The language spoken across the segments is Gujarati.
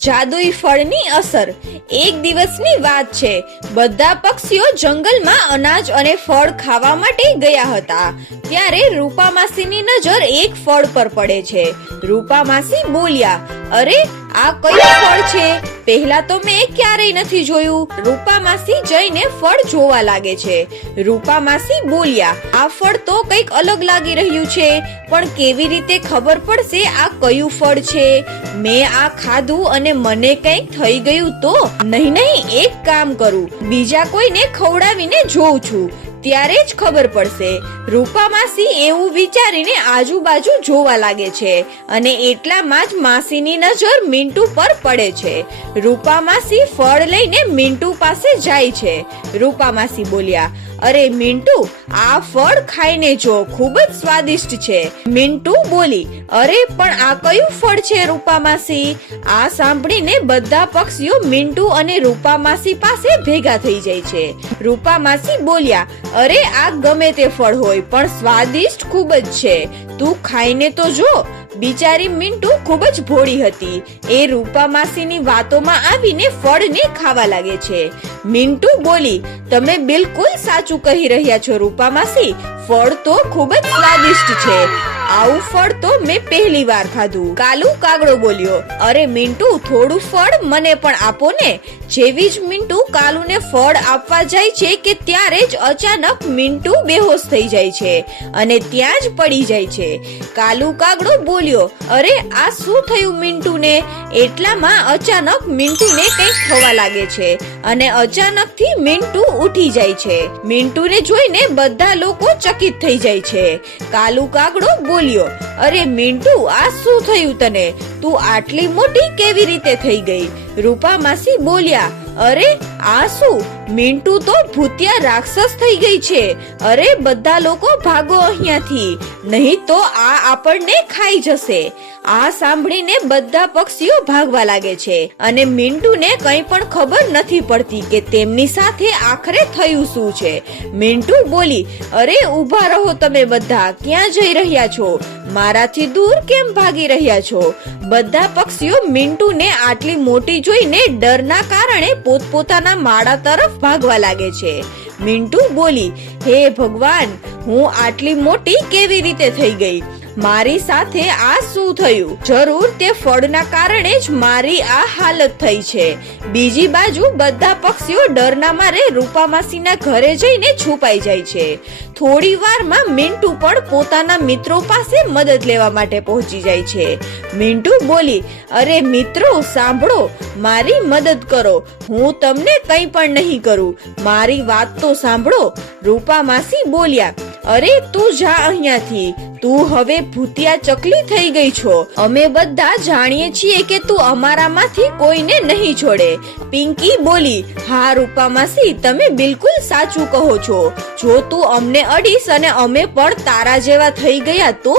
જાદુઈ ફળની અસર। એક દિવસની વાત છે, બધા પક્ષીઓ જંગલમાં અનાજ અને ફળ ખાવા માટે ગયા હતા। ત્યારે રૂપા માસીની નજર એક ફળ પર પડે છે। રૂપા માસી બોલ્યા, અરે આ કયું ફળ છે? પહેલા તો મેં ક્યારેય નથી જોયું। રૂપા માસી જઈને ફળ જોવા લાગે છે। રૂપા માસી બોલ્યા, આ ફળ તો કંઈક અલગ લાગી રહ્યું છે, પણ કેવી રીતે ખબર પડશે આ કયું ફળ છે? મેં આ ખાધું અને મને કંઈક થઈ ગયું તો નહીં, એક કામ કરું, બીજા કોઈને ખવડાવીને જોઉં છું, ત્યારે જ ખબર પડશે। રૂપા માસી એવું વિચારીને આજુબાજુ જોવા લાગે છે અને એટલામાં જ માસીની નજર મિન્ટુ પર પડે છે। રૂપા માસી ફળ લઈને મિન્ટુ પાસે જાય છે। રૂપા માસી બોલ્યા, અરે મિન્ટુ, આ ફળ ખાઈને જો, ખૂબ જ સ્વાદિષ્ટ છે। મિન્ટુ બોલી, અરે પણ આ કયું ફળ છે રૂપા માસી? આ સાંભળીને બધા પક્ષીઓ મિન્ટુ અને રૂપા માસી પાસે ભેગા થઈ જાય છે। રૂપા માસી બોલ્યા, અરે આ ગમે તે ફળ હોય પણ સ્વાદિષ્ટ ખૂબ જ છે, તું ખાઈને તો જો। બિચારી મિન્ટુ ખૂબ જ ભોળી હતી, એ રૂપા માસીની વાતોમાં આવીને ફળને ખાવા લાગે છે। મિન્ટુ બોલી, તમે બિલકુલ સાચું કહી રહ્યા છો રૂપા માસી, ફળ તો ખૂબ જ સ્વાદિષ્ટ છે, આવું ફળ તો મેં પહેલી વાર ખાધું। કાલુ કાગડો બોલ્યો, અરે મિન્ટુ, થોડું ફળ મને પણ આપો ને। જેવી જ મિન્ટુ કાલુને ફળ આપવા જાય છે કે ત્યારે જ અચાનક મિન્ટુ બેહોશ થઈ જાય છે અને ત્યાં જ પડી જાય છે। કાલુ કાગડો બોલ્યો, અરે આ શું થયું મિન્ટુને? એટલામાં અચાનક મિન્ટુને કંઈક થવા લાગે છે અને અચાનકથી મિન્ટુ ઉઠી જાય છે। મિન્ટુને જોઈને બધા લોકો ચકિત થઈ જાય છે। કાલુ કાગડો બોલ્યો, અરે મિન્ટુ, આ શું થયું તને? તું આટલી મોટી કેવી રીતે થઈ ગઈ? રૂપા માસી બોલ્યા, અરે આ શું? મિન્ટુ તો ભૂતિયા રાક્ષસ થઈ ગઈ છે। અરે બધા લોકો ભાગો અહીંયાથી, નહીં તો આ આપણને ખાઈ જશે। આ સાંભળીને બધા પક્ષીઓ ભાગવા લાગે છે અને મિન્ટુને કંઈ પણ ખબર નથી પડતી કે તેમની સાથે આખરે થયું શું છે। મિન્ટુ બોલી, અરે ઊભા રહો તમે બધા, ક્યાં જઈ રહ્યા છો? મારાથી દૂર કેમ ભાગી રહ્યા છો? બધા પક્ષીઓ મિન્ટુને આટલી મોટી જોઈને ડરના કારણે પોતપોતાના માળા તરફ ભાગવા લાગે છે। મિન્ટુ બોલી, હે ભગવાન, હું આટલી મોટી કેવી રીતે થઈ ગઈ? મારી સાથે આ શું થયું? જરૂર તે ફળના કારણે જ મારી આ હાલત થઈ છે। બીજી બાજુ બધા પક્ષીઓ ડરના મારે રૂપા માસીના ઘરે જઈને છુપાઈ જાય છે। થોડી વારમાં મિન્ટુ પણ પોતાના મિત્રો પાસે મદદ લેવા માટે પહોંચી જાય છે। મિન્ટુ બોલી, અરે મિત્રો સાંભળો, મારી મદદ કરો, હું તમને કંઈ પણ નહીં કરું, મારી વાત તો સાંભળો। રૂપા માસી બોલ્યા, અરે તું જા અહીંયાથી, તું હવે ભૂતિયા ચકલી થઈ ગઈ છો। અમે બધા જાણીએ છીએ કે તું અમારામાંથી કોઈને નહીં છોડે। પિંકી બોલી, હા રૂપા માસી, તમે બિલકુલ સાચું કહો છો, જો તું અમને અડીશ અને અમે પણ તારા જેવા થઈ ગયા તો?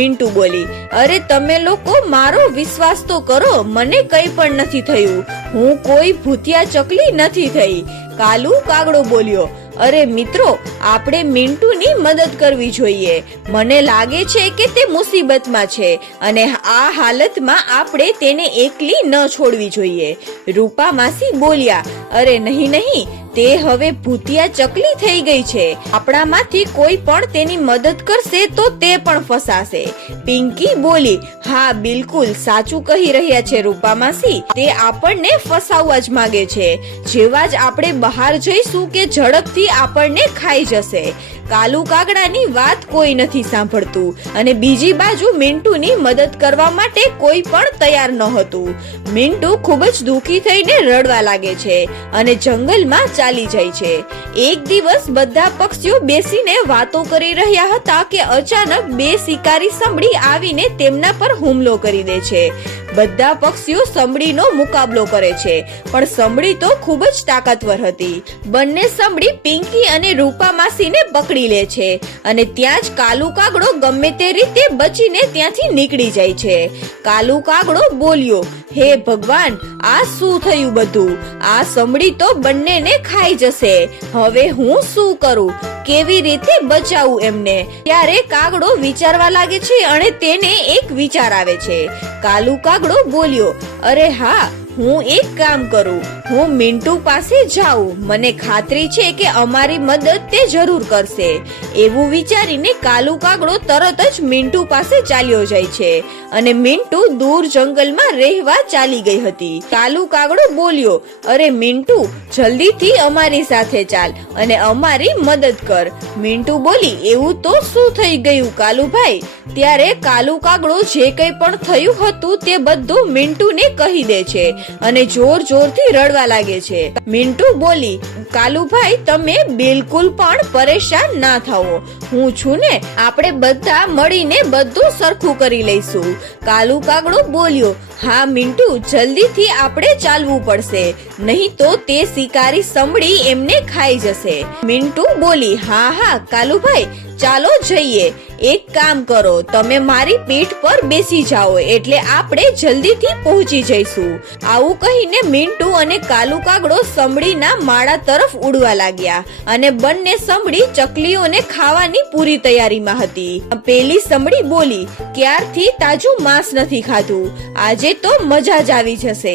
મિન્ટુ બોલી, અરે તમે લોકો મારો વિશ્વાસ તો કરો, મને કંઈ પણ નથી થયું, હું કોઈ ભૂતિયા ચકલી નથી થઈ। કાલુ કાગડો બોલ્યો, અરે મિત્રો, આપણે મિન્ટુની મદદ કરવી જોઈએ, મને લાગે છે કે તે મુસીબતમાં છે અને આ હાલતમાં આપણે તેને એકલી ન છોડવી જોઈએ। રૂપા માસી બોલ્યા, અરે નહીં, તે હવે ભૂતિયા ચકલી થઈ ગઈ છે, આપણામાંથી કોઈ પણ તેની મદદ કરશે તો તે પણ ફસાશે। પિંકી બોલી, હા બિલકુલ સાચું કહી રહ્યા છે રૂપા માસી, તે આપણને ફસાવવા જ માંગે છે, જેવા જ આપણે બહાર જઈશું કે ઝડપથી આપણને ખાઈ જશે। કાલુ કાગડાની વાત કોઈ નથી સાંભળતું અને બીજી બાજુ મિન્ટુની મદદ કરવા માટે કોઈ પણ તૈયાર ન હતું। મિન્ટુ ખૂબ જ દુખી થઈને રડવા લાગે છે અને જંગલમાં ચાલી જાય છે। એક દિવસ બધા પક્ષીઓ બેસીને વાતો કરી રહ્યા હતા કે અચાનક બે શિકારી સમડી આવીને તેમના પર હુમલો કરી દે છે। બધા પક્ષીઓ સમડીનો મુકાબલો કરે છે, પણ સમડી તો ખૂબ જ તાકાતવર હતી। બંને સમડી પિંકી અને રૂપા માસીને પકડી લે છે અને ત્યાં જ કાલુ કાગડો ગમે તે રીતે બચીને ત્યાંથી નીકળી જાય છે। કાલુ કાગડો બોલ્યો, હે ભગવાન, આ શું થયું બધું? આ સમડી તો બંનેને ખાઈ ખાઈ જશે. હવે હું શું કરું, કેવી રીતે બચાવું એમને? ત્યારે કાગડો વિચારવા લાગે છે અને તેને એક વિચાર આવે છે. કાલુ કાગડો બોલ્યો, અરે હા, હું એક કામ કરું, હું મિન્ટુ પાસે જાઉં. મને ખાતરી છે કે અમારી મદદ તે જરૂર કરશે. એવું વિચારીને કાલુ કાગડો તરત જ મિન્ટુ પાસે ચાલ્યો જાય છે અને મિન્ટુ દૂર જંગલમાં રહેવા ચાલી ગઈ હતી. કાલુ કાગડો બોલ્યો, અરે મિન્ટુ, જલ્દીથી અમારી સાથે ચાલ અને અમારી મદદ કર. મિન્ટુ બોલી, એવું તો શું થઈ ગયું કાલુભાઈ? ત્યારે કાલુ કાગડો જે કંઈ પણ થયું હતું તે બધું મિન્ટુને કહી દે છે અને જોર જોરથી રડવા લાગે છે. મિન્ટુ બોલી, કાલુભાઈ, તમે બિલકુલ પણ પરેશાન ના થાઓ. હું છું ને, આપણે બધા મળીને બધું સરખું કરી લઈશું. કાલુ કાગડો બોલ્યો, હા મિન્ટુ, જલ્દીથી આપણે ચાલવું પડશે, નહીં તો તે શિકારી સમડી એમને ખાઈ જશે. મિન્ટુ બોલી, હા હા કાલુભાઈ, ચાલો જઈએ. એક કામ કરો, તમે મારી પીઠ પર બેસી જાઓ એટલે આપણે જલ્દીથી પહોંચી જઈશું. આવું કહીને મિન્ટુ અને કાલુ કાગડો સમડીના માળા તરફ ઉડવા લાગ્યા અને બંને સમડી ચકલીઓને ખાવાની પૂરી તૈયારીમાં હતી. પેલી સમડી બોલી, ક્યારથી તાજું માંસ નથી ખાધું, આજે તો મજા જ આવી જશે.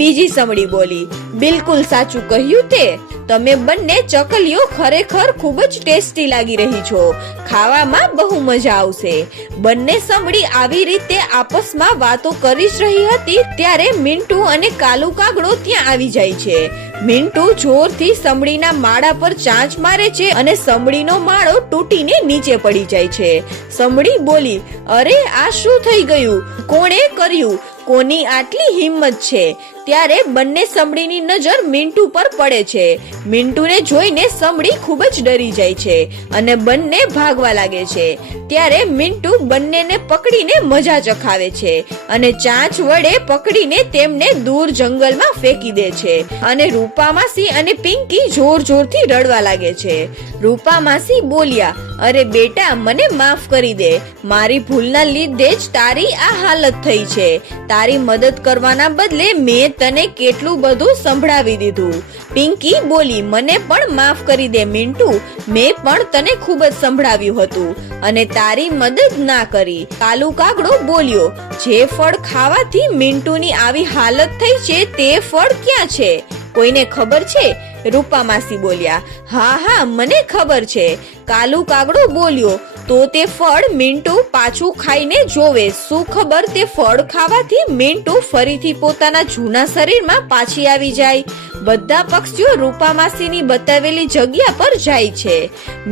બીજી સમડી બોલી, બિલકુલ સાચું કહ્યું તે, તમે બંને ચકલીઓ ખરેખર ખૂબ જ ટેસ્ટી લાગી રહી છો, ખાવામાં બહુ મજા આવશે. બંને સમડી આવી રીતે આપસમાં વાતો કરી જ રહી હતી ત્યારે મિન્ટુ અને કાલુ કાગડો ત્યાં આવી જાય છે. મિન્ટુ જોરથી સમડીના માળા પર ચાંચ મારે છે અને સમડીનો માળો તૂટીને નીચે પડી જાય છે. સમડી બોલી, અરે આ શું થઈ ગયું? કોણે કર્યું? કોની આટલી હિંમત છે? ત્યારે બંને સમડીની નજર મિન્ટુ પર પડે છે. મિન્ટુને જોઈને સમડી ખૂબ જ ડરી જાય છે અને બંને ભાગવા લાગે છે. ત્યારે મિન્ટુ બંનેને પકડીને મજા ચખાવે છે અને ચાંચ વડે પકડીને તેમને દૂર જંગલમાં ફેંકી દે છે અને રૂપા માસી અને પિંકી જોર જોરથી રડવા લાગે છે. રૂપા માસી બોલ્યા, અરે બેટા, મને માફ કરી દે, મારી ભૂલના લીધે જ તારી આ હાલત થઈ છે. તારી મદદ કરવાના બદલે મેં તને કેટલું બધું સંભળાવી દીધું. પિંકી બોલી, મને પણ માફ કરી દે મિન્ટુ, મેં પણ તને ખૂબ જ સંભળાવ્યું હતું અને તારી મદદ ના કરી. કાલુ કાગડો બોલ્યો, જે ફળ ખાવાથી મિન્ટુની આવી હાલત થઈ છે તે ફળ ક્યાં છે? કોઈને ખબર છે? રૂપા માસી બોલ્યા, હા હા, મને ખબર છે. કાલુ કાગડો બોલ્યો, તો તે ફળ મિન્ટુ પાછું ખાઈને જોવે. શું ખબર તે ફળ ખાવાથી મિન્ટુ ફરીથી પોતાના જૂના શરીરમાં પાછી આવી જાય. બધા પક્ષીઓ રૂપા માસીની બતાવેલી જગ્યા પર જાય છે.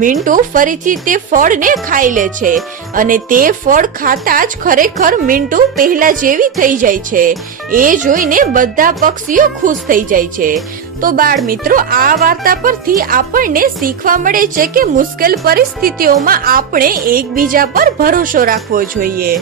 મિન્ટુ ફરીથી તે ફળને ખાઈ લે છે અને તે ફળ ખાતા જ ખરેખર મિન્ટુ પહેલા જેવી થઈ જાય છે. એ જોઈને બધા પક્ષીઓ ખુશ થઈ જાય છે. તો બાળ મિત્રો, આ વાર્તા પરથી આપણને શીખવા મળે છે કે મુશ્કેલ પરિસ્થિતિઓમાં આપણે એકબીજા પર ભરોસો રાખવો જોઈએ.